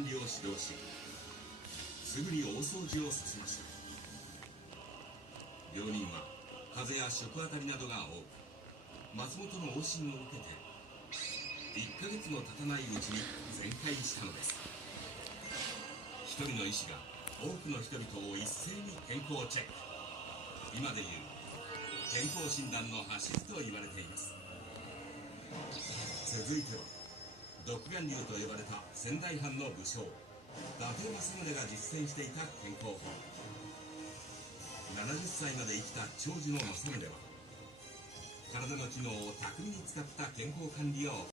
管理を指導し、すぐに大掃除をさせました。病人は風邪や食あたりなどが多く、松本の往診を受けて1ヶ月も経たないうちに全快したのです。一人の医師が多くの人々を一斉に健康チェック、今でいう健康診断の端と言われています。続いては独眼竜と呼ばれた仙台藩の武将伊達政宗が実践していた健康法。70歳まで生きた長寿の政宗は体の機能を巧みに使った健康管理を